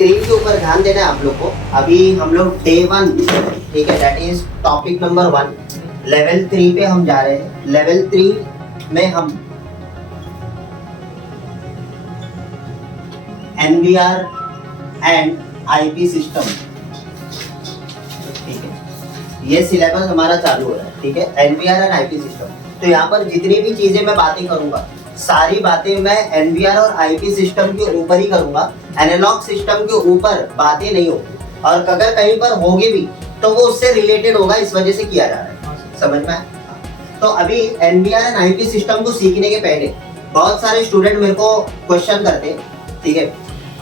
3 के ऊपर ध्यान देना है आप लोग को। अभी हम लोग डे 1, ठीक है, that is topic number 1, level 3 पे हम जा रहे हैं। लेवल 3 में हम NVR एंड IP सिस्टम, ठीक है, ये सिलेबस हमारा चालू हो रहा है, ठीक है, NVR एंड IP सिस्टम। तो यहाँ पर जितनी भी चीजें मैं बातें करूंगा, सारी बातें मैं NVR और IP सिस्टम के ऊपर ही करूंगा। एनालॉग सिस्टम के ऊपर बातें नहीं होगी, और अगर कहीं पर होगी भी तो वो उससे रिलेटेड होगा, इस वजह से किया जा रहा है। समझ में आया? तो अभी NVR एंड IP सिस्टम को सीखने के पहले बहुत सारे स्टूडेंट मेरे को क्वेश्चन करते हैं, ठीक है,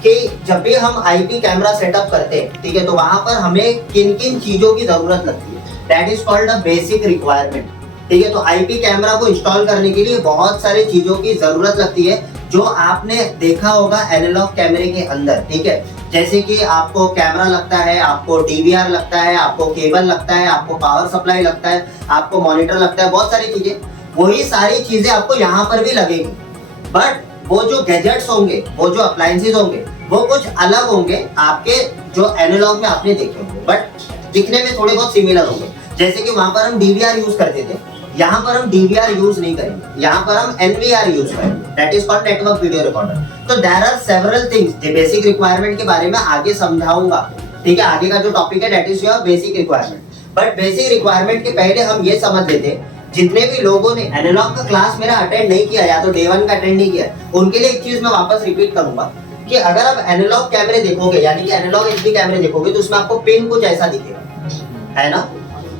कि जब भी हम IP कैमरा सेटअप करते हैं, ठीक है, तो वहां पर हमें किन किन चीजों की जरूरत लगती है। That is called a basic requirement, ठीक है। तो IP कैमरा को इंस्टॉल करने के लिए बहुत सारी चीजों की जरूरत लगती है, जो आपने देखा होगा एनालॉग कैमरे के अंदर, ठीक है। जैसे कि आपको कैमरा लगता है, आपको DVR लगता है, आपको केबल लगता है, आपको पावर सप्लाई लगता है, आपको मॉनिटर लगता है, बहुत सारी चीजें। वही सारी चीजें आपको यहाँ पर भी लगेगी, बट वो जो गैजेट्स होंगे, वो जो अप्लायंसेस होंगे, वो कुछ अलग होंगे आपके जो एनालॉग में आपने देखे होंगे, बट दिखने में थोड़े बहुत सिमिलर होंगे। जैसे कि वहां पर हम DVR यूज करते थे, यहाँ पर हम DVR यूज नहीं करेंगे, यहाँ पर हम NVR यूज करेंगे, that is called network video recorder. तो देयर आर सेवरल थिंग्स, जो बेसिक रिक्वायरमेंट के बारे में आगे समझाऊंगा, ठीक है। आगे का जो टॉपिक है that is your basic requirement. But basic requirement के पहले हम ये समझ लेते हैं, जितने भी लोगों ने एनालॉग का क्लास मेरा अटेंड नहीं किया, या तो डे 1 का अटेंड नहीं किया, उनके लिए एक चीज मैं वापस रिपीट करूंगा कि अगर आप एनालॉग कैमरे देखोगे, यानी कि एनालॉग HD कैमरे देखोगे, तो उसमें आपको पिन कुछ ऐसा दिखेगा, है ना,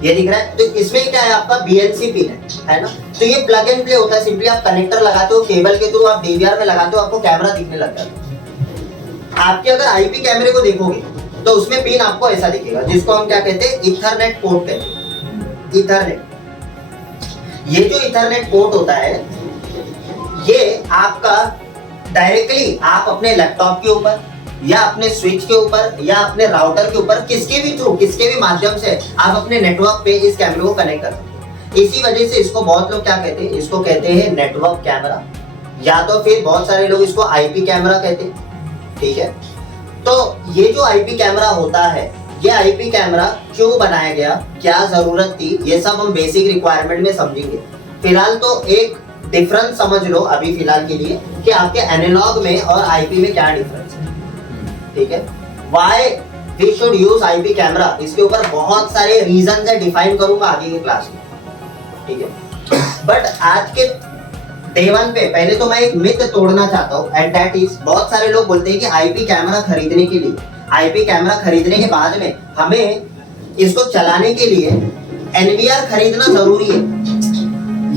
ये दिख रहा है। तो इसमें क्या है, आपका BNC पिन है ना। तो ये प्लग एंड प्ले होता है, सिंपली आप कनेक्टर लगाते हो, केबल के थ्रू आप DVR में लगाते हो, आपको कैमरा दिखने लग जाता है। आपके अगर IP कैमरे को देखोगे तो उसमें पिन आपको ऐसा दिखेगा, जिसको हम क्या कहते हैं, इथरनेट पोर्ट कहते हैं। इथरनेट, ये जो इथरनेट पोर्ट होता है, ये आपका डायरेक्टली आप अपने लैपटॉप के ऊपर या अपने स्विच के ऊपर या अपने राउटर के ऊपर, किसके भी थ्रू, किसके भी माध्यम से आप अपने नेटवर्क पे इस कैमरे को कनेक्ट कर सकते हैं। इसी वजह से इसको बहुत लोग क्या कहते हैं, इसको कहते हैं नेटवर्क कैमरा, या तो फिर बहुत सारे लोग इसको IP कैमरा कहते हैं, ठीक है। तो ये जो IP कैमरा होता है, ये IP कैमरा क्यों बनाया गया, क्या जरूरत थी, ये सब हम बेसिक रिक्वायरमेंट में समझेंगे। फिलहाल तो एक डिफरेंस समझ लो अभी फिलहाल के लिए, कि आपके एनालॉग में और IP में क्या डिफरेंस है, ठीक है। Why we should use IP camera, इसके ऊपर बहुत सारे रीजन है, डिफाइन करूंगा आगे के क्लास में, ठीक है। बट आज के डे 1 पे पहले तो मैं एक मिथ तोड़ना चाहता हूँ, एंड दैट इज, बहुत सारे लोग बोलते हैं कि IP कैमरा खरीदने के लिए, IP कैमरा खरीदने के बाद में हमें इसको चलाने के लिए NVR खरीदना जरूरी है।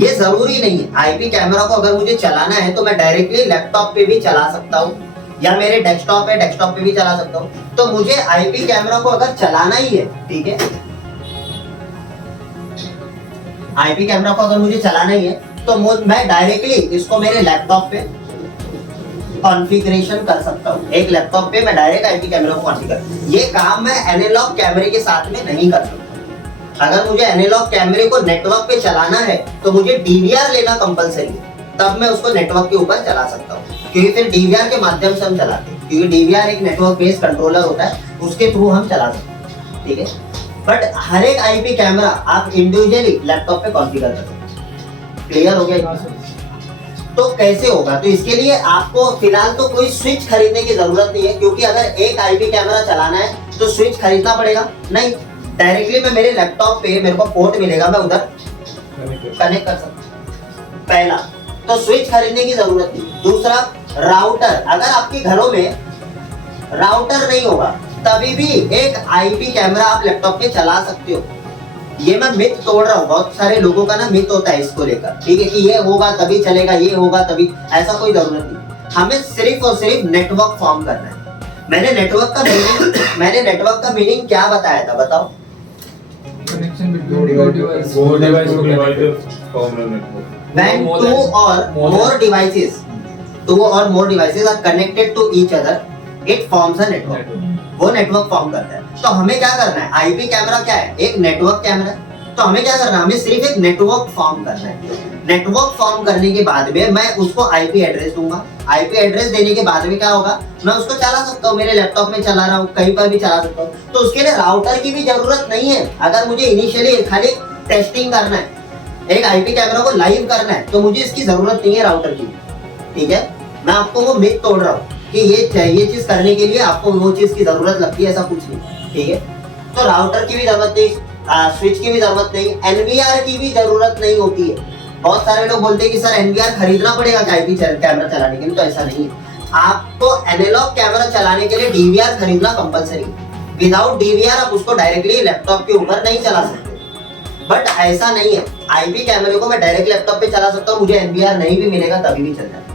ये जरूरी नहीं है। IP कैमरा को अगर मुझे चलाना है तो मैं डायरेक्टली लैपटॉप पे भी चला सकता हूँ, या मेरे डेस्कटॉप है, डेस्कटॉप पे भी चला सकता हूँ। तो मुझे IP कैमरा को अगर चलाना ही है, ठीक है, IP कैमरा को अगर मुझे चलाना ही है, तो मैं डायरेक्टली इसको मेरे लैपटॉप पे कॉन्फ़िगरेशन कर सकता हूँ। एक लैपटॉप पे मैं डायरेक्ट IP कैमरा को कॉन्फ़िगर, ये काम मैं एनालॉग कैमरे के साथ में नहीं कर सकता। अगर मुझे एनालॉग कैमरे को नेटवर्क पे चलाना है तो मुझे DVR लेना कंपलसरी है, तब मैं उसको नेटवर्क के ऊपर चला सकता हूँ, क्योंकि फिर DVR के माध्यम से हम चलाते हैं, क्योंकि DVR एक नेटवर्क बेस्ड कंट्रोलर होता है, उसके थ्रू हम चला सकते हैं, ठीक है। बट हर एक IP कैमरा आप इंडिविजुअली लैपटॉप पे कॉन्फ़िगर कर सकते हैं। क्लियर हो गया? तो कैसे होगा, तो इसके लिए आपको फिलहाल तो कोई स्विच खरीदने की जरूरत नहीं है, क्योंकि अगर एक IP कैमरा चलाना है तो स्विच खरीदना पड़ेगा नहीं, डायरेक्टली मैं मेरे लैपटॉप पे मेरे को पोर्ट मिलेगा, मैं उधर कनेक्ट कर सकता हूं। पहला तो स्विच खरीदने की जरूरत नहीं। दूसरा, राउटर, अगर आपके घरों में राउटर नहीं होगा तभी भी एक IP कैमरा आप लैपटॉप पे चला सकते हो। ये मैं मिथ तोड़ रहा हूँ, बहुत सारे लोगों का ना मिथ होता है इसको लेकर, ठीक है, कि ये होगा तभी चलेगा, ये होगा तभी, ऐसा कोई जरूरत नहीं। हमें सिर्फ और सिर्फ नेटवर्क फॉर्म करना है। मैंने नेटवर्क का मीनिंग क्या बताया था, बताओ? Connection between two devices. When two or more devices are connected to each other, it forms a network. वो नेटवर्क फॉर्म करता है। तो हमें क्या करना है, IP कैमरा क्या है, एक नेटवर्क कैमरा है। तो हमें क्या करना है, हमें सिर्फ एक नेटवर्क फॉर्म करना है। नेटवर्क फॉर्म करने के बाद में मैं उसको आईपी एड्रेस दूंगा। आईपी एड्रेस देने के बाद में क्या होगा, मैं उसको चला सकता हूँ, मेरे लैपटॉप में चला रहा हूँ, कहीं पर भी चला सकता हूँ। तो उसके लिए राउटर की भी जरूरत नहीं है। अगर मुझे इनिशियली खाली टेस्टिंग करना है, एक आईपी कैमरा को लाइव करना है, तो मुझे इसकी जरूरत नहीं है राउटर की। ठीक है, मैं आपको वो मिथ तोड़ रहा हूँ कि ये चीज करने के लिए आपको वो चीज की जरूरत लगती है, ऐसा कुछ नहीं। ठीक है, तो राउटर की भी जरूरत नहीं, स्विच की भी जरूरत नहीं, एनवीआर की भी जरूरत नहीं होती है। बहुत सारे लोग बोलते हैं कि सर एनवीआर खरीदना पड़ेगा आईपी कैमरा चलाने के लिए, तो ऐसा नहीं है। आपको एनालॉग कैमरा चलाने के लिए डीवीआर खरीदना कंपलसरी है। विदाउट डीवीआर आप उसको डायरेक्टली लैपटॉप के ऊपर नहीं चला सकते। बट ऐसा नहीं है, आईपी कैमरे को मैं डायरेक्ट लैपटॉप पे चला सकता हूँ, मुझे एनवीआर नहीं भी मिलेगा तभी भी चल जाएगा।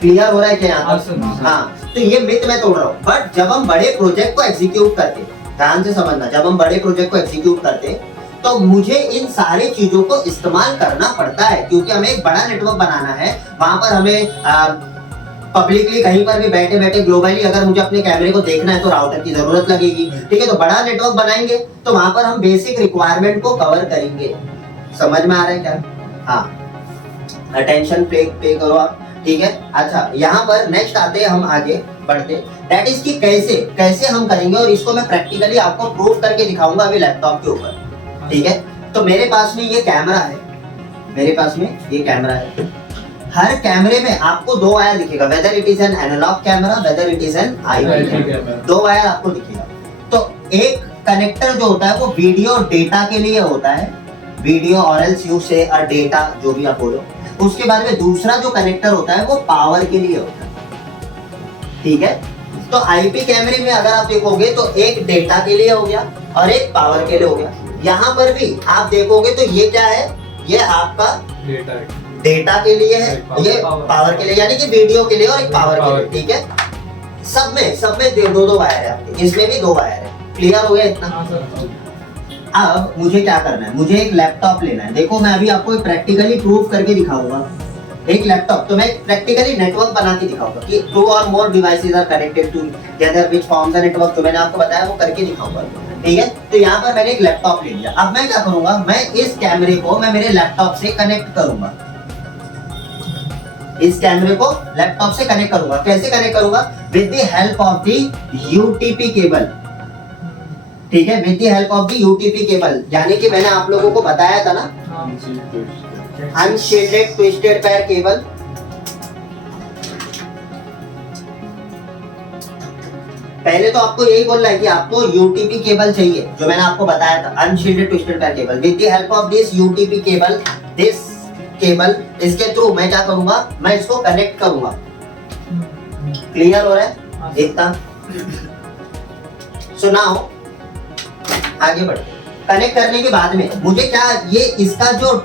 क्लियर हो रहा है क्या यहाँ तक? हाँ, तो ये मिथ मैं तोड़ रहा हूँ। बट जब हम बड़े प्रोजेक्ट को एग्जीक्यूट करते, ध्यान से समझना, जब हम बड़े प्रोजेक्ट को एग्जीक्यूट करते तो मुझे इन सारी चीजों को इस्तेमाल करना पड़ता है, क्योंकि हमें एक बड़ा नेटवर्क बनाना है। वहां पर हमें पब्लिकली कहीं पर भी बैठे बैठे ग्लोबली अगर मुझे अपने कैमरे को देखना है तो राउटर की जरूरत लगेगी। ठीक है, तो बड़ा नेटवर्क बनाएंगे तो वहां पर हम बेसिक रिक्वायरमेंट को कवर करेंगे। समझ में आ रहा है क्या? हाँ, अटेंशन पे करो आप। ठीक है, अच्छा यहाँ पर नेक्स्ट आते हैं, हम आगे बढ़ते, दैट इज कि कैसे हम करेंगे, और इसको मैं प्रैक्टिकली आपको प्रूफ करके दिखाऊंगा अभी लैपटॉप के ऊपर। ठीक है, तो मेरे पास में ये कैमरा है, मेरे पास में ये कैमरा है। हर कैमरे में आपको दो वायर दिखेगा, whether it is an analog camera, whether it is an IP camera, दो वायर आपको दिखेगा। तो एक कनेक्टर जो होता है वो वीडियो डेटा के लिए होता है, वीडियो और एल्स यू से अ डेटा, जो भी आप बोलो। उसके बाद में दूसरा जो कनेक्टर होता है वो पावर के लिए होता है। ठीक है, तो आईपी कैमरे में अगर आप देखोगे तो एक डेटा के लिए हो गया और एक पावर के लिए हो गया। यहाँ पर भी आप देखोगे तो ये क्या है, ये आपका डेटा के लिए है, ये पावर के लिए, यानी कि वीडियो के लिए और एक पावर के लिए। ठीक है, सब में दो वायर है आपके, इसमें भी दो वायर है। क्लियर हो गया इतना? अब मुझे क्या करना है, मुझे एक लैपटॉप लेना है। देखो मैं अभी आपको प्रैक्टिकली प्रूफ करके दिखाऊंगा एक लैपटॉप, तो मैं प्रैक्टिकली नेटवर्क बना के दिखाऊंगा कि 2 और more devices are connected together which forms a network. तो मैंने आपको बताया वो करके दिखाऊंगा। ठीक है, तो यहाँ पर मैंने एक लैपटॉप ले लिया। अब मैं क्या करूंगा, मैं इस कैमरे को मैं मेरे लैपटॉप से कनेक्ट करूंगा, इस कैमरे को लैपटॉप से कनेक्ट करूंगा। कैसे कनेक्ट करूंगा? With the help of the UTP cable. ठीक है, with the help of the UTP cable, यानी कि मैंने आप लोगों को बताया था ना, अनशील्डेड ट्विस्टेड पेयर केबल। पहले तो आपको यही बोलना है कि आपको यूटीपी केबल चाहिए, जो मैंने आपको बताया था, unshielded twisted pair cable. With the help of this UTP cable, this cable, इसके थ्रू मैं क्या करूंगा, मैं इसको कनेक्ट करूंगा। क्लियर हो रहा है इतना? सो नाउ आगे बढ़, कनेक्ट करने के बाद में मुझे क्या, ये इसका जो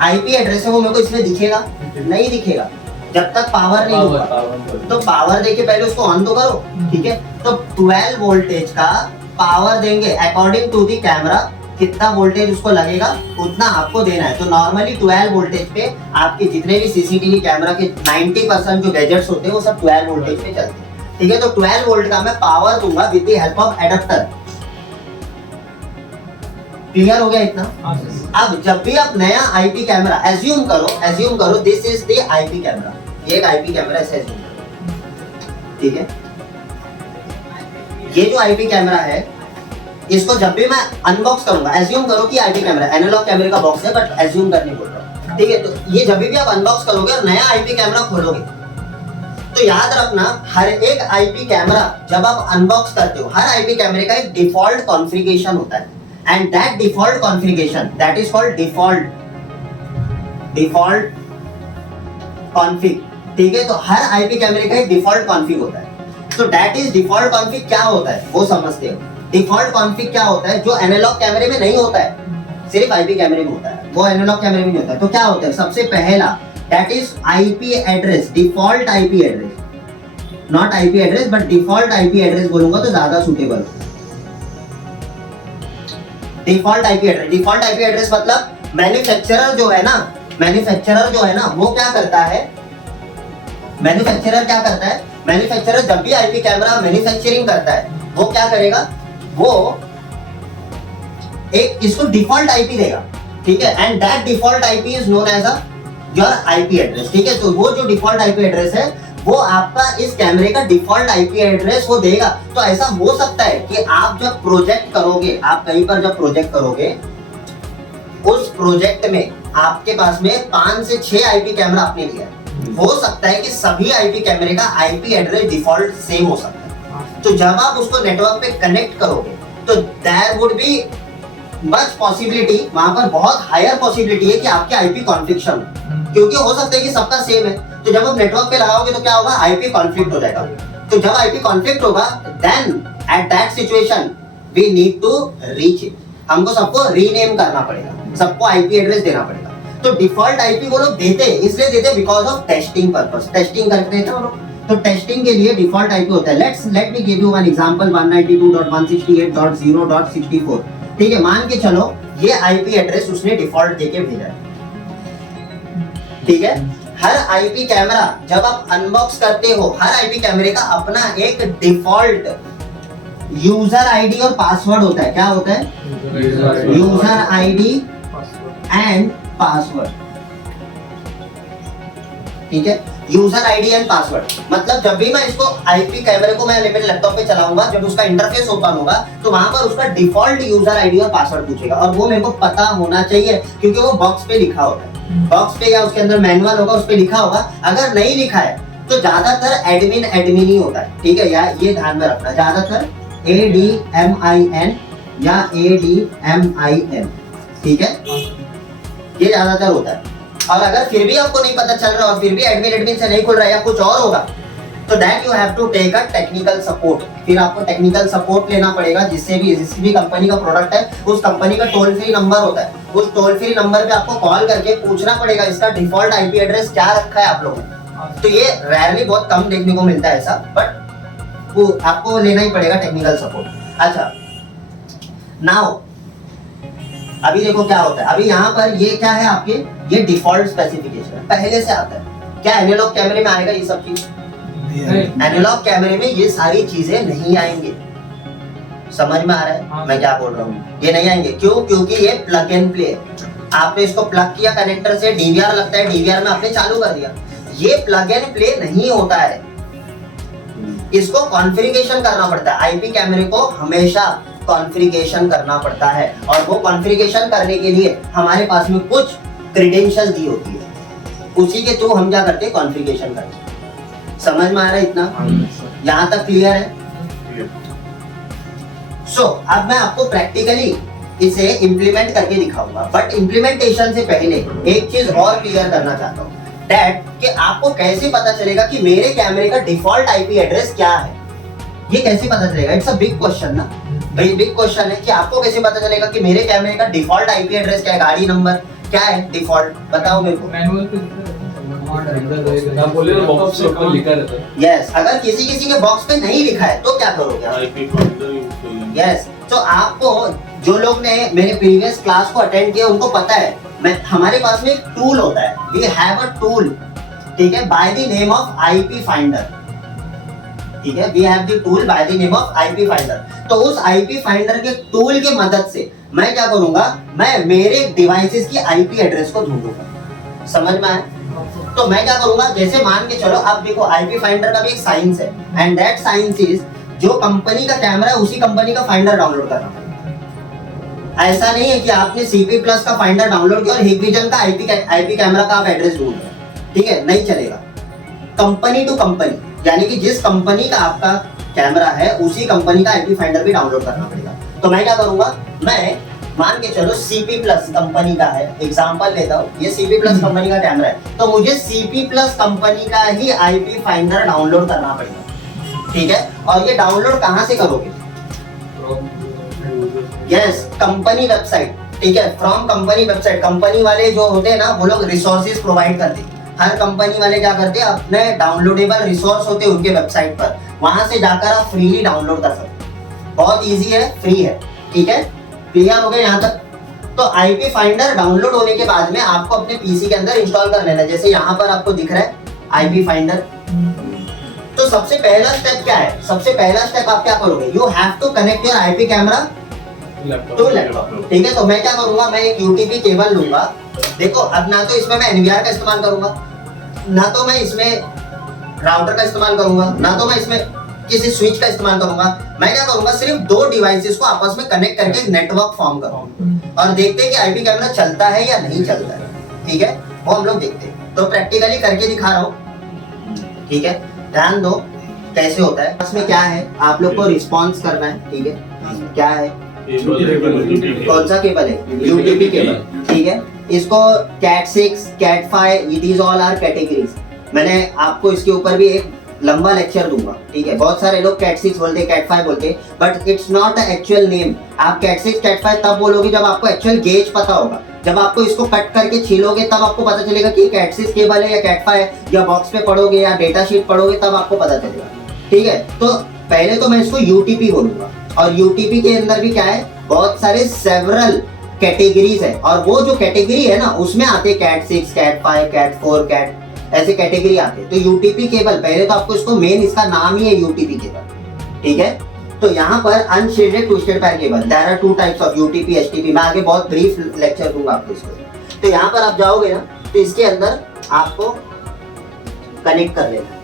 आईपी एड्रेस है वो मेरे को इसमें दिखेगा? नहीं दिखेगा जब तक पावर नहीं होगा। तो पावर देके पहले उसको ऑन तो करो। ठीक है, तो 12 वोल्टेज का पावर देंगे अकॉर्डिंग टू दी कैमरा। कितना वोल्टेज उसको लगेगा उतना आपको देना है। तो नॉर्मली 12 वोल्टेज पे आपके जितने भी सीसीटीवी कैमरा के 90% जो गैजेट्स होते हैं वो सब 12 वोल्टेज पे चलते हैं। ठीक है, तो 12 वोल्ट का मैं पावर दूंगा with the help of adapter. Clear हो गया इतना? अब जब भी आप नया आईपी कैमरा एज्यूम करो this is the IP camera, ये एक आईपी कैमरा ऐसे एज्यूम करो। ठीक है, ये जो आईपी कैमरा है इसको जब भी मैं अनबॉक्स करूंगा, एज्यूम करो कि आईपी कैमरा एनालॉग कैमरे का बॉक्स है, बट एज्यूम करने बोल रहा हूं। ठीक है, तो ये जब भी आप अनबॉक्स करोगे और नया आईपी कैमरा खोलोगे तो याद रखना, हर एक आईपी कैमरा जब आप अनबॉक्स करते हो, हर आईपी कैमरे का एक डिफॉल्ट कॉन्फ़िगरेशन होता है, and that default configuration that is called default config। ठीक है, तो हर आईपी कैमरे का एक डिफॉल्ट कॉन्फ़िग होता है। तो that is default config क्या होता है वो समझते हो। डिफॉल्ट कॉन्फ़िग क्या होता है जो एनालॉग कैमरे में नहीं होता है, सिर्फ आईपी कैमरे में होता है, वो एनालॉग कैमरे में नहीं होता है। तो क्या होता है, सबसे पहला that is IP address, default IP address, not IP address but default IP address बोलूंगा तो ज्यादा सुटेबल। डिफॉल्ट आईपी एड्रेस मतलब मैन्युफैक्चरर जो है ना वो क्या करता है, मैन्युफैक्चरर जब भी आईपी कैमरा मैन्युफैक्चरिंग करता है वो क्या करेगा, वो एक इसको डिफॉल्ट आईपी देगा। ठीक है, and that default IP is known as your IP address. ठीक है, तो वो जो डिफॉल्ट आईपी एड्रेस है वो आपका इस कैमरे का डिफॉल्ट आईपी एड्रेस वो देगा। तो ऐसा हो सकता है कि आप जब प्रोजेक्ट करोगे, आप कहीं पर जब प्रोजेक्ट करोगे, उस प्रोजेक्ट में आपके पास में 5 से 6 आईपी कैमरा आपने लिया है, हो सकता है कि सभी आईपी कैमरे का आईपी एड्रेस डिफॉल्ट सेम हो सकता है। तो जब आप उसको नेटवर्क पे कनेक्ट करोगे तो there would be much possibility, वहां पर बहुत हायर पॉसिबिलिटी है कि आपके आईपी कॉन्फ्लिक्शन हो, क्योंकि हो सकता है कि सबका सेम है। तो जब आप नेटवर्क पे लगाओगे तो क्या होगा, आईपी कॉन्फ्लिक्ट हो जाएगा। तो जब आईपी कॉन्फ्लिक्ट होगा, then at that situation we need to reach it, हमको सबको रीनेम करना पड़ेगा, सबको आईपी एड्रेस देना पड़ेगा। तो डिफॉल्ट आईपी वो लोग देते हैं, इसलिए देते हैं because of testing purpose, testing करते हैं ना वो लोग, तो टेस्टिंग के लिए डिफॉल्ट आईपी होता है। Let me give you one example, 192.168.0.64। ठीक है, मान के चलो ये आईपी एड्रेस उसने डिफॉल्ट देके भेजा है। ठीक है, हर आईपी कैमरा जब आप अनबॉक्स करते हो, हर आईपी कैमरे का अपना एक डिफॉल्ट यूजर आईडी और पासवर्ड होता है। क्या होता है? User ID and password. ठीक है, यूजर आईडी एंड पासवर्ड मतलब जब भी मैं इसको आईपी कैमरे को मैं मेरे लैपटॉप पे चलाऊंगा, जब उसका इंटरफेस ओपन होगा तो वहां पर उसका डिफॉल्ट यूजर आईडी और पासवर्ड पूछेगा, और वो मेरे को पता होना चाहिए क्योंकि वो बॉक्स पे लिखा होता है। बॉक्स पे या उसके अंदर मैनुअल होगा, उस पे लिखा होगा। अगर नहीं लिखा है तो ज्यादातर एडमिन ही होता है। ठीक है, या ये ध्यान में रखना, ज्यादातर ADMIN या ADMIN, ठीक है, ये ज्यादातर होता है। और अगर फिर भी आपको नहीं पता चल रहा और फिर भी एडमिन से नहीं खुल रहा है या कुछ और होगा, तो that you have to take a technical support. फिर आपको टेक्निकल सपोर्ट लेना पड़ेगा, जिससे भी जिस भी कंपनी का प्रोडक्ट है उस कंपनी का टोल फ्री नंबर होता है, उस टोल फ्री नंबर पे आपको कॉल करके पूछना पड़ेगा इसका डिफॉल्ट आईपी एड्रेस क्या रखा है आप लोगों ने। तो ये रेयरली बहुत कम देखने को मिलता है ऐसा, बट वो आपको लेना ही पड़ेगा टेक्निकल सपोर्ट। अच्छा, नाउ अभी देखो क्या होता है। अभी यहाँ पर ये क्या है आपके, ये डिफॉल्ट स्पेसिफिकेशन है, पहले से आता है। क्या एनालॉग कैमरे में आएगा ये सब चीज? एनालॉग कैमरे में ये सारी चीजें नहीं आएंगे। समझ में आ रहा है हाँ। मैं क्या बोल रहा हूँ? ये नहीं आएंगे। क्यों? क्योंकि ये प्लग एंड प्ले। आपने इसको प्लग किया कनेक्टर से, डीवीआर लगता है, डीवीआर में आपने चालू कर दिया। ये प्लग एंड प्ले नहीं होता है, इसको कॉन्फ़िगरेशन करना पड़ता है। आईपी कैमरे को हमेशा कॉन्फ़िगरेशन करना पड़ता है, और वो कॉन्फ़िगरेशन करने के लिए हमारे पास में कुछ क्रेडेंशियल दी होती है, उसी के थ्रू हम क्या करते हैं, कॉन्फ़िगरेशन करते हैं। समझ में आ रहा है इतना? यहाँ तक क्लियर है? सो अब मैं आपको प्रैक्टिकली इसे इम्प्लीमेंट करके दिखाऊंगा, बट इम्प्लीमेंटेशन से पहले एक चीज और क्लियर करना चाहता हूँ, दैट कि आपको कैसे पता चलेगा कि मेरे कैमरे का डिफॉल्ट आईपी एड्रेस क्या है। ये कैसे पता चलेगा? इट्स अ बिग क्वेश्चन ना, भाई बिग क्वेश्चन है कि आपको कैसे पता चलेगा कि मेरे कैमरे का डिफॉल्ट आईपी एड्रेस क्या है, गाड़ी नंबर क्या है डिफॉल्ट, बताओ मेरे को। मैनुअल पे आप बोले ना बॉक्स पे ऊपर लिखा रहता है। यस, अगर किसी के बॉक्स पे नहीं लिखा है तो क्या करोगे आप? आईपी फाइंडर यूज करेंगे। यस, तो आपको जो लोग ने मेरे प्रीवियस क्लास को अटेंड किया उनको पता है, हमारे पास में एक टूल होता है, वी हैव अ टूल, ठीक है, by the name of IP finder. ठीक है, we have the tool by the name of IP finder. तो उस आईपी फाइंडर के टूल की मदद से मैं क्या करूंगा, मैं मेरे डिवाइसेस की आईपी एड्रेस को ढूंढूंगा। समझ में आया? तो मैं क्या करूंगा, जैसे मान के चलो, आप देखो आईपी फाइंडर का भी एक साइंस है, एंड दैट साइंस इज जो कंपनी का कैमरा है उसी कंपनी का फाइंडर डाउनलोड करना पड़ेगा। ऐसा नहीं है कि आपने सीपी प्लस का फाइंडर डाउनलोड किया और हिगविजन का आईपी कैमरा का आप एड्रेस ढूंढ रहे हैं, ठीक है, नहीं चलेगा। कंपनी टू कंपनी, यानी कि जिस कंपनी का आपका कैमरा है उसी कंपनी का आईपी फाइंडर भी डाउनलोड करना पड़ेगा। तो मैं क्या करूंगा, मैं मान के चलो सीपी प्लस कंपनी का है, एग्जांपल लेता हूँ, ये सीपी प्लस कंपनी का कैमरा है, तो मुझे सीपी प्लस कंपनी का ही आईपी फाइंडर डाउनलोड करना पड़ेगा। ठीक है, और ये डाउनलोड कहाँ से करोगे? Yes, company website. ठीक है, फ्रॉम कंपनी वेबसाइट। कंपनी वाले जो होते हैं ना, वो लोग रिसोर्सेज प्रोवाइड करते हैं। हर कंपनी वाले क्या करते हैं, अपने डाउनलोडेबल रिसोर्स होते हैं उनके वेबसाइट पर, वहां से जाकर आप फ्रीली डाउनलोड कर सकते हैं। बहुत इजी है, फ्री है। ठीक है, क्लियर हो गया यहाँ तक? तो आईपी फाइंडर डाउनलोड होने के बाद में आपको अपने पीसी के अंदर इंस्टॉल कर लेना है। जैसे यहाँ पर आपको दिख रहा है आईपी फाइंडर। तो सबसे पहला स्टेप क्या है? सबसे पहला स्टेप आप क्या करोगे, you have to connect your IP camera to laptop, ठीक है। तो मैं क्या करूंगा, मैं एक यूटीपी केबल लूंगा। देखो अब ना तो इसमें मैं एनवीआर का इस्तेमाल करूंगा, ना तो मैं इसमें राउटर का इस्तेमाल करूंगा, ना तो मैं इसमें किसी स्विच का इस्तेमाल करूंगा। मैं क्या करूंगा, सिर्फ दो डिवाइसेस को आपस में कनेक्ट करके एक नेटवर्क फॉर्म करूंगा और देखते हैं कि आईपी कैमरा चलता है या नहीं चलता है, ठीक है। वो हम लोग देखते हैं। तो प्रैक्टिकली करके दिखा रहा हूँ, ठीक है। ध्यान दो कैसे होता है। इसमें क्या है, आप लोग को रिस्पॉन्स करना है, ठीक है। क्या है, कौन सा केबल है, यूटीपी केबल, ठीक है। इसको cat 6 cat 5 these all are categories. मैंने आपको इसके ऊपर भी एक लंबा लेक्चर दूंगा, ठीक है। बहुत सारे लोग कैट 6 बोलते, कैट 5 बोलते, but it's not a actual name. आप कैट 6 कैट 5 तब बोलोगे जब आपको एक्चुअल गेज पता होगा। जब आपको इसको कट करके छीलोगे तब आपको पता चलेगा कि कैट 6 केबल है या कैट 5 है, या बॉक्स पे पढ़ोगे या डेटा शीट पढ़ोगे तब आपको पता चलेगा, ठीक है। तो पहले तो मैं इसको यूटीपी बोलूंगा, और यूटीपी के अंदर भी क्या है, बहुत सारे सेवरल कैटेगरीज है, और वो जो कैटेगरी है ना उसमें आते कैट 6 कैट 5 कैट 4 कैट, ऐसे कैटेगरी आते हैं। तो यूटीपी केबल, पहले तो आपको इसको मेन इसका नाम ही है यूटीपी केबल, ठीक है। तो यहाँ पर unshielded twisted pair cable, there are two types of UTP HTP. मैं आगे बहुत ब्रीफ लेक्चर दूंगा आपको इसको। तो यहाँ पर आप जाओगे ना तो इसके अंदर आपको कनेक्ट कर लेना।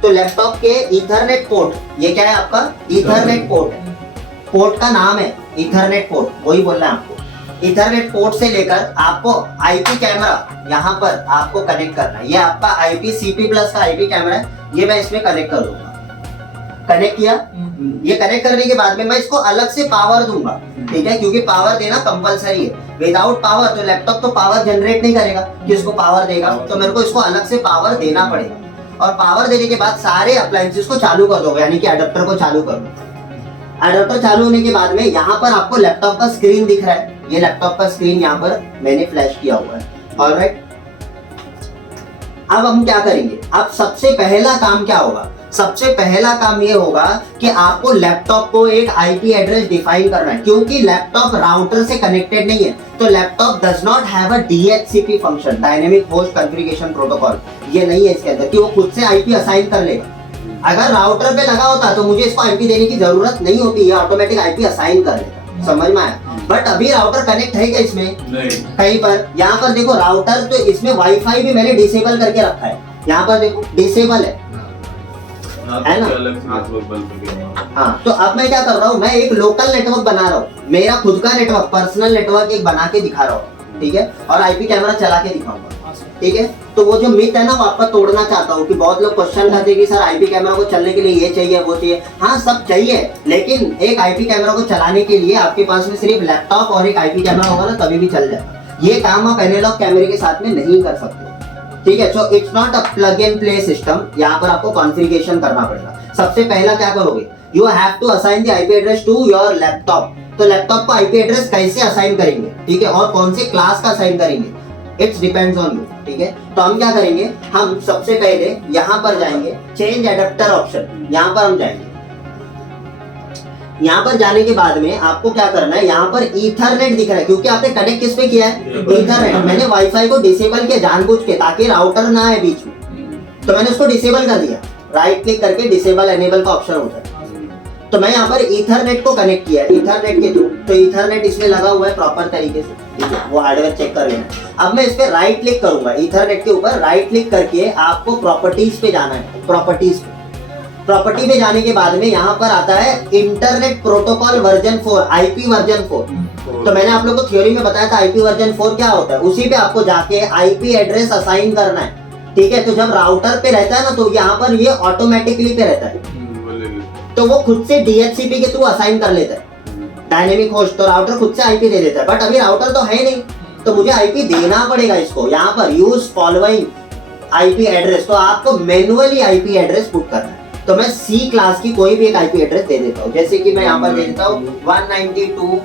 तो लैपटॉप के ईथरनेट पोर्ट, ये क्या है आपका ईथरनेट पोर्ट है, पोर्ट का नाम है ईथरनेट पोर्ट, वही बोलना है आपको। ईथरनेट पोर्ट से लेकर आपको आईपी कैमरा यहाँ पर आपको कनेक्ट करना है। ये आपका आईपी सीपी प्लस का आईपी कैमरा है, ये मैं इसमें कनेक्ट कर दूंगा। कनेक्ट किया, ये कनेक्ट करने के बाद में मैं इसको अलग से पावर दूंगा, ठीक है, क्योंकि पावर देना कंपलसरी है। विदाउट पावर तो लैपटॉप तो पावर जनरेट नहीं करेगा, किसको पावर देगा, तो मेरे को इसको अलग से पावर देना पड़ेगा। और पावर देने के बाद सारे अप्लायंसेस को चालू कर दोगे, यानी कि अडेप्टर को चालू कर दो। अडेप्टर चालू होने के बाद में यहाँ पर आपको लैपटॉप का स्क्रीन दिख रहा है, ये लैपटॉप का स्क्रीन यहाँ पर मैंने फ्लैश किया हुआ है, ऑलराइट। अब हम क्या करेंगे, अब सबसे पहला काम क्या होगा, सबसे पहला काम ये होगा कि आपको लैपटॉप को एक आईपी एड्रेस डिफाइन करना है, क्योंकि लैपटॉप राउटर से कनेक्टेड नहीं है। तो laptop does not have a DHCP function, dynamic host configuration protocol, ये नहीं है इसके अंदर कि वो खुद से आईपी असाइन कर लेगा। अगर राउटर पे लगा होता तो मुझे इसको आईपी देने की जरूरत नहीं होती, ये ऑटोमेटिक आईपी असाइन कर लेता, समझ में आया। बट अभी राउटर कनेक्ट है क्या इसमें, नहीं। कहीं पर यहाँ पर देखो राउटर, तो इसमें वाईफाई भी मैंने डिसेबल करके रखा है, यहाँ पर देखो डिसेबल है ना। हाँ, तो अब मैं क्या कर रहा हूँ, मैं एक लोकल नेटवर्क बना रहा हूँ, मेरा खुद का नेटवर्क, पर्सनल नेटवर्क एक बना के दिखा रहा हूँ, ठीक है। और आईपी कैमरा चला के दिखाऊंगा, ठीक है। तो वो जो मिथ है ना वो आपका तोड़ना चाहता हूँ कि बहुत लोग क्वेश्चन करते हैं कि सर आईपी कैमरा को चलने के लिए ये चाहिए वो चाहिए। हाँ सब चाहिए, लेकिन एक आईपी कैमरा को चलाने के लिए आपके पास में सिर्फ लैपटॉप और एक आईपी कैमरा होगा ना तभी भी चल जाएगा। ये काम आप एनालॉग कैमरे के साथ में नहीं कर सकते, ठीक है। So it's not a plug and play system, यहाँ पर आपको कॉन्फ़िगरेशन करना पड़ेगा। सबसे पहला क्या करोगे, you have to assign the IP address to your laptop. तो लैपटॉप को आईपी एड्रेस कैसे असाइन करेंगे, ठीक है, और कौन से क्लास का असाइन करेंगे, इट्स डिपेंड्स ऑन यू, ठीक है। तो हम क्या करेंगे, हम सबसे पहले यहाँ पर जाएंगे, चेंज एडेप्टर ऑप्शन, यहाँ पर हम जाएंगे। यहाँ पर जाने के बाद में आपको क्या करना है, यहाँ पर ईथरनेट दिख रहा है, क्योंकि आपने कनेक्ट किस पे किया है, ईथरनेट। मैंने वाईफाई को डिसेबल किया जानबूझ के, ताकि राउटर ना आए बीच में, तो मैंने उसको डिसेबल कर दिया। राइट क्लिक करके डिसेबल एनेबल का ऑप्शन होता है। तो मैं यहाँ पर ईथरनेट को कनेक्ट किया है, ईथरनेट के थ्रू। तो ईथरनेट इसमें लगा हुआ है प्रॉपर तरीके से, ठीक है, वो हार्डवेयर चेक कर लेना। अब मैं इस पे राइट क्लिक करूंगा, ईथरनेट के ऊपर राइट क्लिक करके आपको प्रॉपर्टीज पे जाना है। प्रॉपर्टीज पे, प्रॉपर्टी में जाने के बाद में यहाँ पर आता है internet protocol version 4, IP version 4। तो मैंने आप लोगों को थ्योरी में बताया था आईपी वर्जन 4 क्या होता है, उसी पे आपको जाके आईपी एड्रेस असाइन करना है, ठीक है। तो जब राउटर पे रहता है ना तो यहाँ पर ये ऑटोमेटिकली पे रहता है, तो वो खुद से डीएचसीपी के थ्रू असाइन कर लेता है डायनेमिक होस्ट। तो राउटर खुद से आईपी दे देता है, बट अभी राउटर तो है नहीं, तो मुझे आईपी देना पड़ेगा इसको। यहाँ पर यूज फॉलोइंग आईपी एड्रेस, तो आपको मैन्युअली आईपी एड्रेस पुट करना है। तो मैं सी क्लास की कोई भी एक आईपी एड्रेस दे देता हूँ, जैसे कि मैं यहाँ पर दे देता हूँ 192।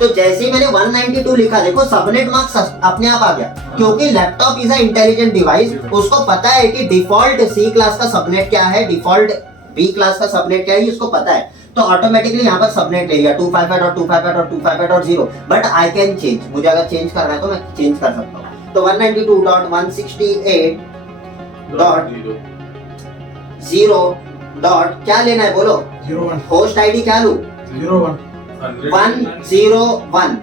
तो जैसे ही मैंने 192 लिखा, देखो सबनेट मार्क्स अपने आप आ गया, क्योंकि laptop is a intelligent device. उसको पता है कि डिफॉल्ट सी क्लास का सबनेट क्या है, डिफॉल्ट बी क्लास का सबनेट क्या है, उसको पता है। तो ऑटोमेटिकली यहाँ पर सबनेट ले लिया 255.255.255.0। बट आई कैन चेंज, मुझे अगर चेंज करना है तो मैं चेंज कर सकता हूँ। तो 192.168.0 डॉट क्या लेना है बोलो, 01 होस्ट आईडी क्या लूं, 01 101,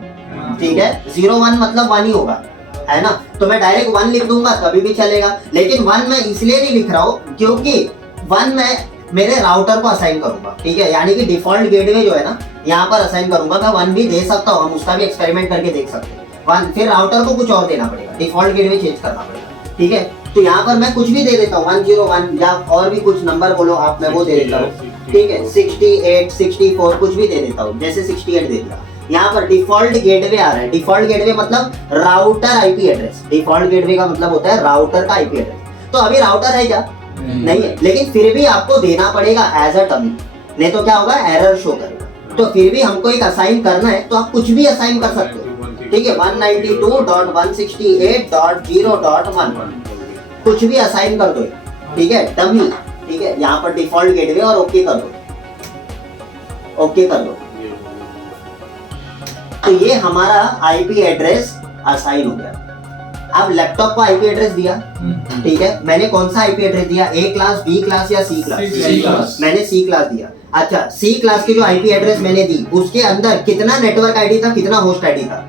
ठीक है, 01 मतलब 1 ही होगा, है ना, तो मैं डायरेक्ट 1 लिख दूंगा तभी भी चलेगा, लेकिन 1 मैं इसलिए नहीं लिख रहा हूँ क्योंकि 1 मैं मेरे राउटर को असाइन करूंगा, ठीक है, यानी कि डिफॉल्ट गेटवे जो है ना यहाँ पर असाइन करूंगा, मैं 1 भी दे सकता हूँ, हम उसका भी एक्सपेरिमेंट करके देख सकते हैं, 1 फिर राउटर को कुछ और देना पड़ेगा, डिफॉल्ट गेटवे चेंज करना पड़ेगा, ठीक है, तो यहाँ पर मैं कुछ भी दे देता हूँ 101 या और भी कुछ नंबर बोलो आप, मैं वो दे देता हूँ, ठीक है, 68 64 कुछ भी दे देता हूँ, जैसे 68 दे दिया। यहाँ पर डिफॉल्ट गेटवे आ रहा है, डिफॉल्ट गेटवे मतलब router IP address, default gateway का मतलब होता है राउटर का आईपी एड्रेस, तो अभी राउटर है क्या, नहीं है, लेकिन फिर भी आपको देना पड़ेगा एज अ डमी, नहीं तो क्या होगा एरर शो करेगा, तो फिर भी हमको एक असाइन करना है तो आप कुछ भी असाइन कर सकते हो, ठीक है, 192.168.0.1 कुछ भी असाइन कर दो, ठीक है, डमी, ठीक है, यहाँ पर डिफॉल्ट गेटवे और ओके कर दो, ओके कर दो, तो ये हमारा आईपी एड्रेस असाइन हो गया। अब लैपटॉप को आईपी एड्रेस दिया, ठीक है, मैंने कौन सा आईपी एड्रेस दिया, ए क्लास, बी क्लास या सी क्लास, C क्लास। मैंने सी क्लास दिया। अच्छा, सी क्लास की जो आईपी एड्रेस मैंने दी उसके अंदर कितना नेटवर्क आईडी था, कितना होस्ट आईडी था,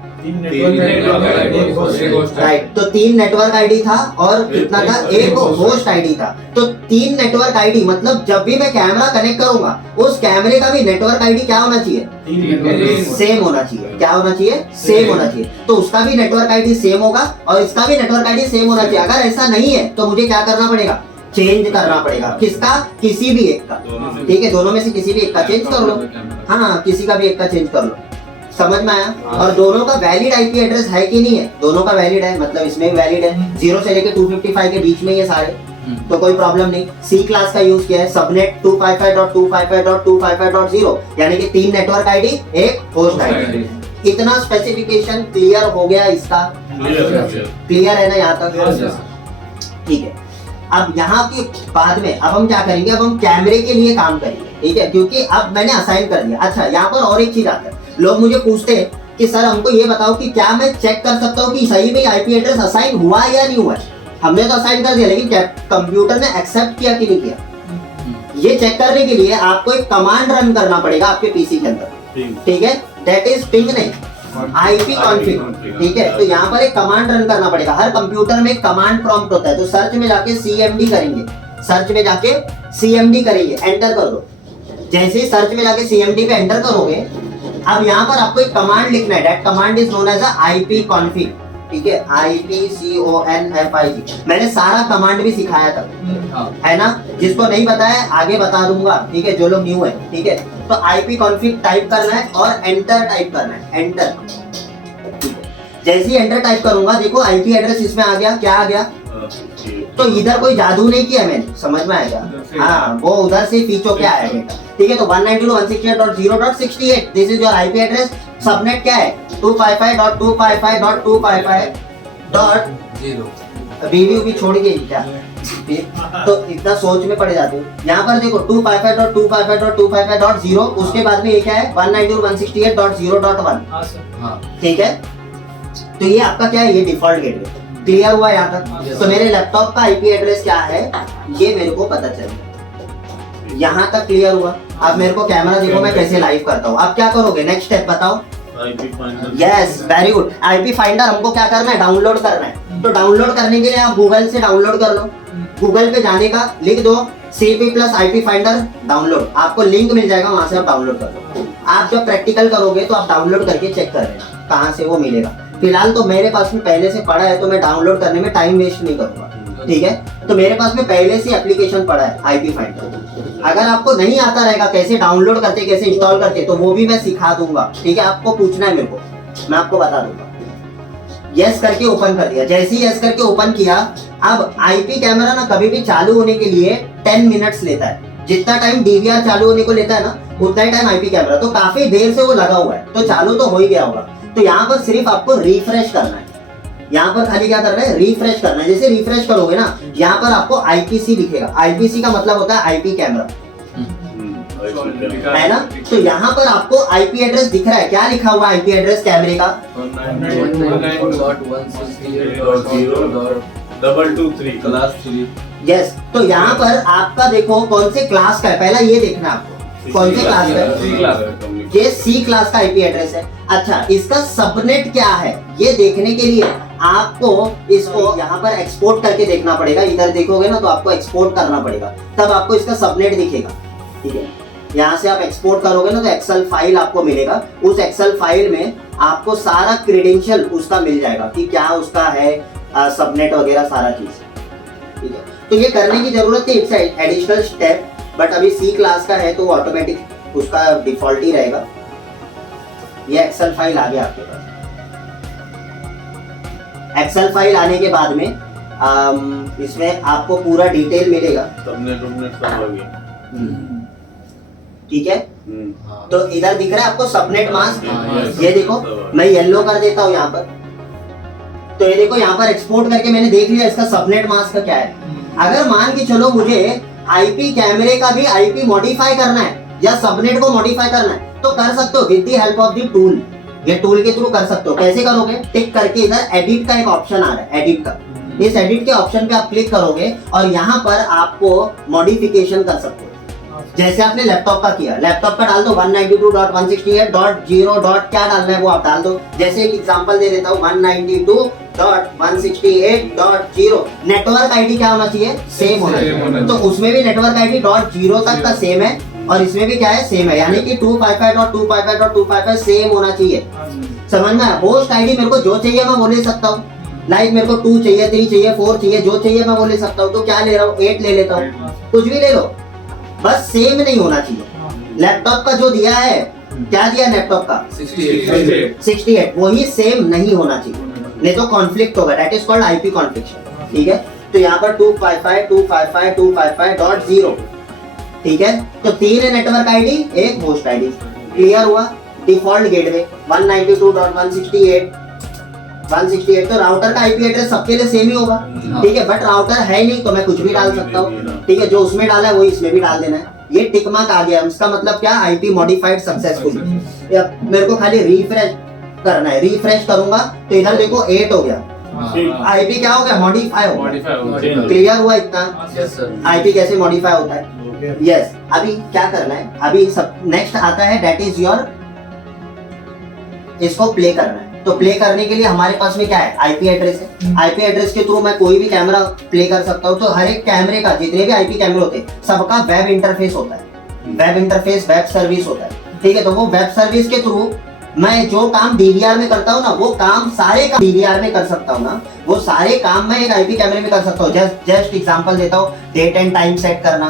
राइट, तो 3 नेटवर्क आईडी था और कितना था, एक होस्ट आईडी था, तो 3 नेटवर्क आईडी मतलब जब भी मैं कैमरा कनेक्ट करूंगा उस कैमरे का भी नेटवर्क आईडी क्या होना चाहिए, सेम होना चाहिए, क्या होना चाहिए, सेम होना चाहिए, तो उसका भी नेटवर्क आईडी सेम होगा और इसका भी नेटवर्क आईडी सेम होना चाहिए। अगर ऐसा नहीं है तो मुझे क्या करना पड़ेगा, चेंज करना पड़ेगा, किसका, किसी भी एक का, ठीक है, दोनों में से किसी भी एक का चेंज कर लो, हाँ किसी का भी एक का चेंज कर लो, समझ में आया, और दोनों का वैलिड आईपी एड्रेस है कि नहीं है, दोनों का वैलिड है, मतलब इसमें भी वैलिड है, 0 से लेके 255 के बीच में ये सारे, तो कोई प्रॉब्लम नहीं। सी क्लास का यूज किया है, सबनेट 255.255.255.0 यानी कि 3 नेटवर्क आईडी, एक होस्ट आईडी, इतना स्पेसिफिकेशन क्लियर हो गया इसका, क्लियर है ना यहाँ तक, ठीक है। अब यहाँ के बाद में अब हम क्या करेंगे, अब हम कैमरे के लिए काम करेंगे, ठीक है, क्योंकि अब मैंने असाइन कर दिया। अच्छा, यहाँ पर और एक चीज आता है, लोग मुझे पूछते हैं कि सर हमको ये बताओ कि क्या मैं चेक कर सकता हूँ कि सही में आईपी एड्रेस असाइन हुआ या नहीं हुआ है। हमने तो असाइन कर दिया लेकिन कंप्यूटर ने एक्सेप्ट किया कि नहीं किया, ये चेक करने के लिए आपको एक कमांड रन करना पड़ेगा आपके पीसी के अंदर, ठीक है, दैट इज पिंग नहीं, आईपी कॉन्फिग, ठीक है, तो यहाँ पर एक कमांड रन करना पड़ेगा। हर कंप्यूटर में एक कमांड प्रॉम्प्ट होता है, तो सर्च में जाके सीएमडी करेंगे, सर्च में जाके सीएमडी करेंगे, एंटर कर दो, जैसे ही सर्च में जाके सीएमडी पे एंटर करोगे, अब यहाँ पर आपको एक कमांड लिखना है, that command is known as IP config, ठीक है, IPCONFIG, मैंने सारा कमांड भी सिखाया था, है ना, जिसको नहीं पता है आगे बता दूंगा, ठीक है, जो लोग न्यू है, ठीक है, तो आईपी कॉन्फिग टाइप करना है और एंटर टाइप करना है, एंटर, जैसे ही एंटर टाइप करूंगा देखो आईपी एड्रेस इसमें आ गया, क्या आ गया, तो इधर कोई जादू नहीं किया मैंने, समझ में आएगा, हाँ वो उधर से पीछो क्या आया बेटा, ठीक है, तो 192.168.0.68 this is your IP address, subnet क्या है 255.255.255.0 वीडियो भी छोड़ के क्या, तो इतना सोच में पड़ जाते हो। यहाँ पर देखो 255.255.255.0 उसके बाद में ये क्या है 192.168.0.1, ठीक है, तो ये आपका क्या है, ये डिफॉल्ट गेटवे, क्लियर हुआ यहाँ तक। तो मेरे लैपटॉप का आईपी एड्रेस क्या है ये मेरे को पता चल गया, यहाँ तक क्लियर हुआ। अब मेरे को कैमरा देखो मैं कैसे लाइव करता हूँ। अब क्या करोगे, नेक्स्ट स्टेप बताओ। Yes, very good. IP finder हमको क्या करना है, डाउनलोड करना है। तो डाउनलोड करने के लिए आप गूगल से डाउनलोड कर लो, गूगल पे जाने का लिख दो CP plus IP finder download, आपको लिंक मिल जाएगा, वहां से आप डाउनलोड कर लो। आप जब प्रैक्टिकल करोगे तो आप डाउनलोड करके चेक कर लेना कहाँ से वो मिलेगा। फिलहाल तो मेरे पास में पहले से पड़ा है तो मैं डाउनलोड करने में टाइम वेस्ट नहीं करूंगा, ठीक है। तो मेरे पास में पहले से एप्लीकेशन पड़ा है IP फाइंडर। अगर आपको नहीं आता रहेगा कैसे डाउनलोड करते कैसे इंस्टॉल करते तो वो भी मैं सिखा दूंगा, ठीक है। आपको पूछना है मेरे को, मैं आपको बता दूंगा। यस करके ओपन कर दिया, जैसे ही यस करके ओपन किया, अब IP कैमरा ना कभी भी चालू होने के लिए 10 मिनट्स लेता है। जितना टाइम DVR चालू होने को लेता है ना उतना ही टाइम IP कैमरा, तो काफी देर से वो लगा हुआ है, तो चालू तो हो ही गया होगा। तो यहाँ पर सिर्फ आपको रिफ्रेश करना है, यहाँ पर खाली क्या करना है, रिफ्रेश करना है। जैसे रिफ्रेश करोगे ना यहाँ पर आपको IPC दिखेगा। IPC का मतलब होता है IP कैमरा, है ना। तो यहाँ पर आपको IP एड्रेस दिख रहा है, क्या लिखा हुआ IP एड्रेस कैमरे का 223 क्लास 3 यस, तो यहाँ पर आपका देखो कौन से क्लास का है, पहला ये देखना आपको कौन से क्लास का है। सी क्लास है। ये सी क्लास का आईपी एड्रेस है। अच्छा, इसका सबनेट क्या है ये देखने के लिए आपको इसको यहाँ पर एक्सपोर्ट करके देखना पड़ेगा। इधर देखोगे ना तो आपको एक्सपोर्ट करना पड़ेगा, तब आपको इसका सबनेट दिखेगा। ठीक है, यहाँ से आप एक्सपोर्ट करोगे ना तो एक्सेल फाइल आपको मिलेगा। उस एक्सेल फाइल में आपको सारा क्रेडेंशियल उसका मिल जाएगा कि क्या उसका है, सबनेट वगैरह सारा चीज। ठीक है, तो ये करने की जरूरत है, इट्स एडिशनल स्टेप, बट अभी सी क्लास का है तो वो ऑटोमेटिक उसका डिफॉल्ट ही रहेगा। ये एक्सेल फाइल आ गया आपके पास। एक्सेल फाइल आने के बाद में इसमें आपको पूरा डिटेल मिलेगा। सबनेट सब आ गया। ठीक है, तो इधर दिख रहा है आपको सबनेट मास्क। yes, ये देखो मैं येलो कर देता हूँ यहाँ पर, तो ये देखो यहाँ पर एक्सपोर्ट करके मैंने देख लिया इसका सबनेट मास्क का क्या है। अगर मान के चलो मुझे आईपी कैमरे का भी आईपी मॉडिफाई करना है या सबनेट को मॉडिफाई करना है तो कर सकते हो with the help of the tool. ये टूल के थ्रू कर सकते हो। कैसे करोगे, टिक करके इधर एडिट का एक ऑप्शन आ रहा है, एडिट का। इस एडिट के ऑप्शन पे आप क्लिक करोगे और यहाँ पर आपको मॉडिफिकेशन कर सकते हो। जैसे आपने लैपटॉप का किया, लैपटॉप का डाल दो 192.168.0. क्या डालना है वो आप डाल दो। जैसे एक एग्जांपल दे देता हूँ 192.168.0। नेटवर्क आईडी क्या होना चाहिए, सेम होना चाहिए। तो उसमें भी नेटवर्क आईडी .0 तक का सेम है और इसमें भी क्या है, सेम है, यानी कि 255.255.255 सेम होना चाहिए। समझ में आया। होस्ट आईडी मेरे को जो चाहिए मैं वो ले सकता हूँ। लाइक मेरे को 2 चाहिए, 3 चाहिए, 4 चाहिए, जो चाहिए मैं वो ले सकता हूँ। तो क्या ले रहा हूँ, 8 ले लेता हूँ, कुछ भी ले लो, बस सेम नहीं होना चाहिए। लैपटॉप का जो दिया है, क्या दिया लैपटॉप का 68, वही सेम नहीं होना चाहिए, नहीं तो कॉन्फ्लिक्ट होगा। That is called IP confliction. ठीक है, तो यहाँ पर 255.255.255.0। ठीक है, तो 3 है network ID, 1 host ID. Clear हुआ। डिफॉल्ट गेटवे 192.168 तो राउटर का आईपी एड्रेस सबके लिए सेम ही होगा। ठीक है, बट राउटर है नहीं तो मैं कुछ भी डाल सकता हूँ। ठीक है, जो उसमें डाला है वही इसमें भी डाल देना है। ये टिक मार्क आ गया, इसका मतलब क्या, आईपी मॉडिफाइड सक्सेसफुली। मेरे को खाली रिफ्रेश करना है, रिफ्रेश करूंगा तो इधर देखो 8 हो गया, आईपी क्या हो गया, मॉडिफाई हो गया। क्लियर हुआ इतना, आईपी कैसे मॉडिफाई होता है। यस, अभी क्या करना है, अभी सब नेक्स्ट आता है, दैट इज योर, इसको प्ले करना है। तो प्ले करने के लिए हमारे पास में क्या है, आईपी एड्रेस है। आईपी एड्रेस के थ्रू मैं कोई भी कैमरा प्ले कर सकता हूँ। तो हर एक कैमरे का, जितने भी आईपी कैमरे होते हैं, सबका वेब इंटरफेस होता है। वेब इंटरफेस, वेब सर्विस होता है। ठीक है, तो वो वेब सर्विस के थ्रू मैं जो काम डीवीआर में करता हूँ ना, वो काम सारे काम डीवीआर में कर सकता हूँ ना, वो सारे काम मैं एक आईपी कैमरे में कर सकता हूँ। जस्ट एग्जांपल देता हूँ, डेट एंड टाइम सेट करना।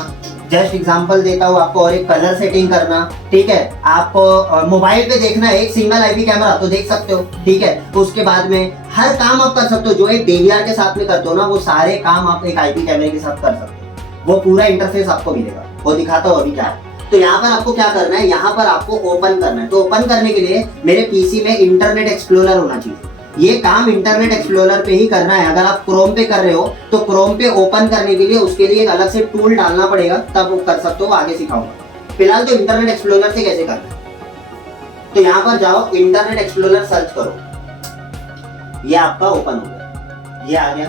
जस्ट एग्जांपल देता हूँ आपको, और एक कलर सेटिंग करना। ठीक है, आपको मोबाइल पे देखना है एक सिंगल आईपी कैमरा तो देख सकते हो। ठीक है, तो उसके बाद में हर काम आप कर सकते हो जो एक डीवीआर के साथ में करते हो ना, वो सारे काम आप एक आईपी कैमरे के साथ कर सकते हो। वो पूरा इंटरफेस आपको मिलेगा, वो दिखाता हूँ अभी क्या है। तो यहाँ पर आपको क्या करना है, यहाँ पर आपको ओपन करना है। तो ओपन करने के लिए मेरे पीसी में इंटरनेट एक्सप्लोरर होना चाहिए। ये काम इंटरनेट एक्सप्लोरर पे ही करना है। अगर आप क्रोम पे कर रहे हो तो क्रोम पे ओपन करने के लिए उसके लिए एक अलग से टूल डालना पड़ेगा, तब वो कर सकते हो, आगे सिखाऊंगा। फिलहाल तो इंटरनेट एक्सप्लोरर से कैसे करना है, तो यहाँ पर जाओ, इंटरनेट एक्सप्लोरर सर्च करो, ये आपका ओपन हो गया, ये आ गया।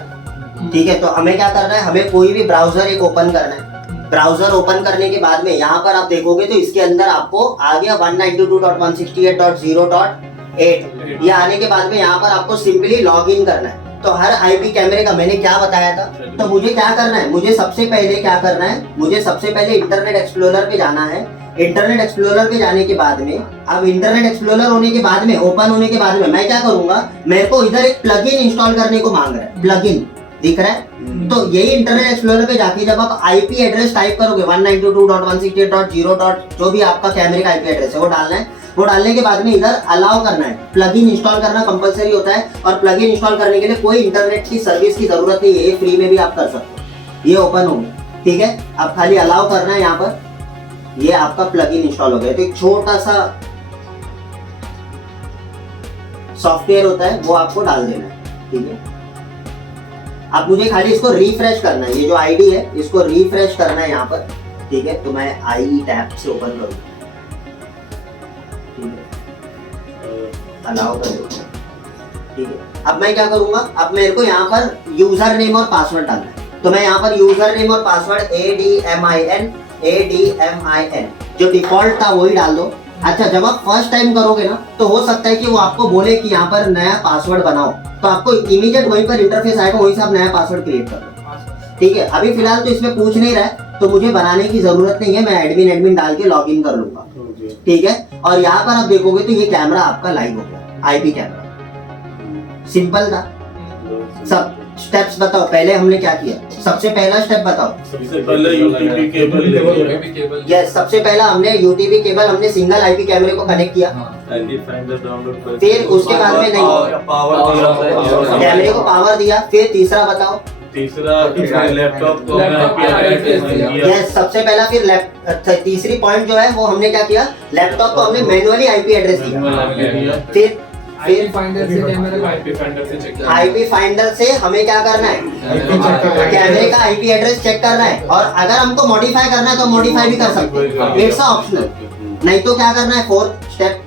ठीक है, तो हमें क्या करना है, हमें कोई भी ब्राउजर एक ओपन करना है। ब्राउजर ओपन करने के बाद में यहाँ पर आप देखोगे तो इसके अंदर आपको आ गया 192.168.0.8। ये आने के बाद में यहाँ पर आपको सिंपली लॉग इन करना है। तो हर आईपी कैमरे का मैंने क्या बताया था, तो मुझे क्या करना है, मुझे सबसे पहले क्या करना है, मुझे सबसे पहले इंटरनेट एक्सप्लोरर पे जाना है। इंटरनेट एक्सप्लोरर पे जाने के बाद में, अब इंटरनेट एक्सप्लोरर होने के बाद में, ओपन होने के बाद में मैं क्या करूंगा, मेरे को इधर एक प्लगइन इंस्टॉल करने को मांग रहा है। प्लगइन दिख रहा है, तो यही इंटरनेट एक्सप्लोरर पे जाके जब आप आईपी एड्रेस टाइप करोगे 192.168.0. जो भी आपका कैमरे का आईपी एड्रेस है वो डालना है। वो डालने के बाद में इधर अलाउ करना है। प्लगइन इंस्टॉल करना कंपलसरी होता है, और प्लगइन इंस्टॉल करने के लिए कोई इंटरनेट की सर्विस की जरूरत नहीं है, ये फ्री में भी आप कर सकते हो। ये ओपन हो गया। ठीक है, अब खाली अलाउ करना है। यहाँ पर ये आपका प्लगइन इंस्टॉल हो गया। तो एक छोटा सा सॉफ्टवेयर होता है, वो आपको डाल देना है। ठीक है, अब मुझे खाली इसको रिफ्रेश करना है। ये जो आईडी है इसको रिफ्रेश करना है यहाँ पर। ठीक है, तो मैं आई टैब से ओपन करूँ। ठीक है, अलाउ कर दो। ठीक है, अब मैं क्या करूंगा, अब मेरे को यहाँ पर यूजर नेम और पासवर्ड डालना है, तो मैं यहाँ पर यूजर नेम और पासवर्ड ADMIN जो डिफॉल्ट था वही डाल दो। अच्छा, जब आप फर्स्ट टाइम करोगे ना तो हो सकता है कि वो आपको बोले कि यहाँ पर नया पासवर्ड बनाओ, तो आपको इमीडिएट वहीं पर इंटरफेस आएगा, वहीं से आप नया पासवर्ड क्रिएट कर लो। ठीक है, अभी फिलहाल तो इसमें पूछ नहीं रहा है तो मुझे बनाने की जरूरत नहीं है, मैं एडमिन डाल के लॉग इन कर लूंगा। ठीक है, और यहाँ पर आप देखोगे तो ये कैमरा आपका लाइव हो गया, आईपी कैमरा। सिंपल था। सब स्टेप्स बताओ, पहले हमने क्या किया, सबसे पहला स्टेप बताओ। सबसे पहले यूटीपी केबल केबल यस, सबसे पहला हमने यूटीपी केबल, हमने सिंगल आईपी कैमरे को कनेक्ट किया, फिर उसके बाद में नहीं कैमरे को पावर दिया, फिर तीसरा बताओ। तीसरा लैपटॉप को यस, सबसे पहला फिर तीसरी पॉइंट जो है वो हमने क्या किया, लैपटॉप को हमने मैन्युअली आईपी एड्रेस दिया। फिर आईपी फाइंडर से कैमरा आईपी फाइंडर से चेक आईपी फाइंडर से हमें क्या करना है, कैमरे का आईपी एड्रेस चेक करना है, और अगर हमको मॉडिफाई करना है तो मॉडिफाई भी कर सकते हैं, इट्स ऑप्शनल। नहीं तो क्या करना है, फोर्थ स्टेप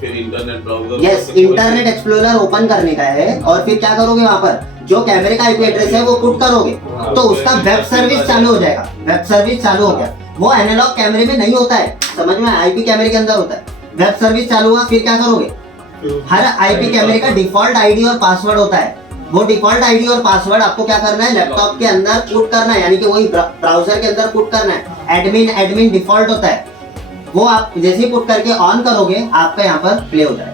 फिर internet browser, yes, internet explorer open करने का है, और फिर क्या करोगे, वहां पर जो कैमरे का आईपी एड्रेस है वो पुट करोगे तो उसका वेब सर्विस चालू हो जाएगा। वेब सर्विस चालू हो गया, वो एनालॉग कैमरे में नहीं होता है, समझ में, आईपी कैमरे के अंदर होता है। वेब सर्विस चालू हुआ, फिर क्या करोगे, हर आईपी कैमरे का डिफॉल्ट आईडी और पासवर्ड होता है, वो डिफॉल्ट आईडी और पासवर्ड आपको क्या करना है, लैपटॉप के अंदर पुट करना है, यानी कि वही ब्राउजर के अंदर पुट करना है। एडमिन डिफॉल्ट होता है, वो आप जैसे ही पुट करके ऑन करोगे आपका यहाँ पर प्ले हो जाएगा।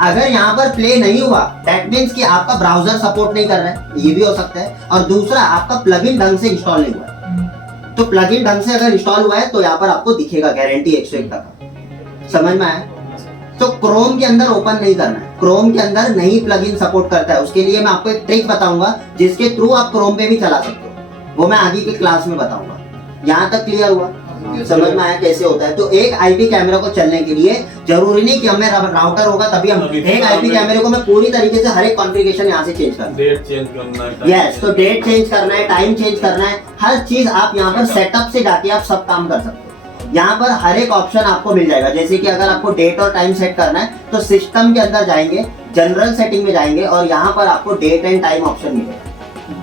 अगर यहाँ पर प्ले नहीं हुआ दैट मीन्स कि आपका ब्राउजर सपोर्ट नहीं कर रहा है, ये भी हो सकता है, और दूसरा आपका प्लगइन ढंग से इंस्टॉल नहीं हुआ है। तो प्लगइन ढंग से अगर इंस्टॉल हुआ है तो यहाँ पर आपको दिखेगा गारंटी 101 का। समझ में आया? तो क्रोम के अंदर ओपन नहीं करना है, क्रोम के अंदर नहीं प्लगइन सपोर्ट करता है, उसके लिए मैं आपको एक ट्रिक बताऊंगा जिसके थ्रू आप क्रोम पे भी चला सकते हो, वो मैं आगे की क्लास में बताऊंगा। यहाँ तक क्लियर हुआ? समझ में आया कैसे होता है? तो एक आईपी कैमरा को चलने के लिए जरूरी नहीं कि हमें राउटर होगा तभी हम, एक आईपी कैमरे को मैं पूरी तरीके से हर एक कॉन्फ़िगरेशन यहाँ से चेंज करना, डेट चेंज करना है, यस, तो डेट चेंज करना है, टाइम चेंज करना है, हर चीज आप यहाँ पर सेटअप से जाके आप सब काम कर सकते हो। यहाँ पर हर एक ऑप्शन आपको मिल जाएगा, जैसे कि अगर आपको डेट और टाइम सेट करना है तो सिस्टम के अंदर जाएंगे, जनरल सेटिंग में जाएंगे, और यहाँ पर आपको डेट एंड टाइम ऑप्शन मिलेगा।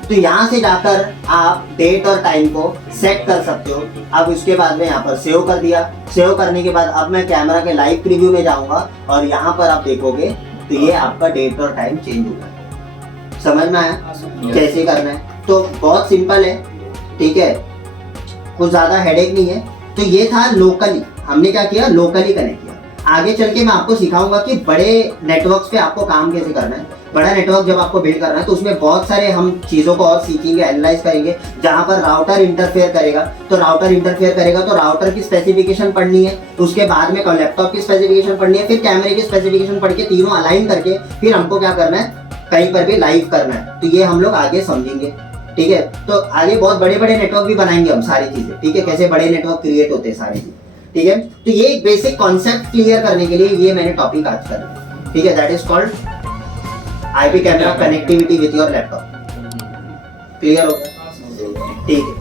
तो यहाँ से जाकर आप डेट और टाइम को सेट कर सकते हो। अब उसके बाद में यहाँ पर सेव कर दिया, सेव करने के बाद अब मैं कैमरा के लाइव प्रीव्यू में जाऊंगा, और यहाँ पर आप देखोगे तो ये आपका डेट और टाइम चेंज होगा। समझ में आया कैसे करना है? तो बहुत सिंपल है, ठीक है, कुछ ज्यादा हेडेक नहीं है। तो ये था लोकली, हमने क्या किया, लोकली कनेक्ट किया। आगे चल के मैं आपको सिखाऊंगा कि बड़े नेटवर्क्स पे आपको काम कैसे करना है। बड़ा नेटवर्क जब आपको बिल्ड करना है तो उसमें बहुत सारे हम चीज़ों को और सीखेंगे, एनालाइज करेंगे। जहाँ पर राउटर इंटरफेयर करेगा तो राउटर इंटरफेयर करेगा तो राउटर की स्पेसिफिकेशन पढ़नी है, उसके बाद में लैपटॉप की स्पेसिफिकेशन पढ़नी है, फिर कैमरे की स्पेसिफिकेशन पढ़ के तीनों अलाइन करके फिर हमको क्या करना है, कहीं पर भी लाइव करना है। तो ये हम लोग आगे समझेंगे, ठीक है। तो आगे बहुत बड़े बड़े नेटवर्क भी बनाएंगे हम, सारी चीज़ें, ठीक है, कैसे बड़े नेटवर्क क्रिएट होते हैं, सारी चीज़, ठीक है। तो ये एक बेसिक कॉन्सेप्ट क्लियर करने के लिए ये मैंने टॉपिक आज कर लिया, ठीक है, that is called IP camera connectivity with your laptop. Clear हो गया? ठीक है।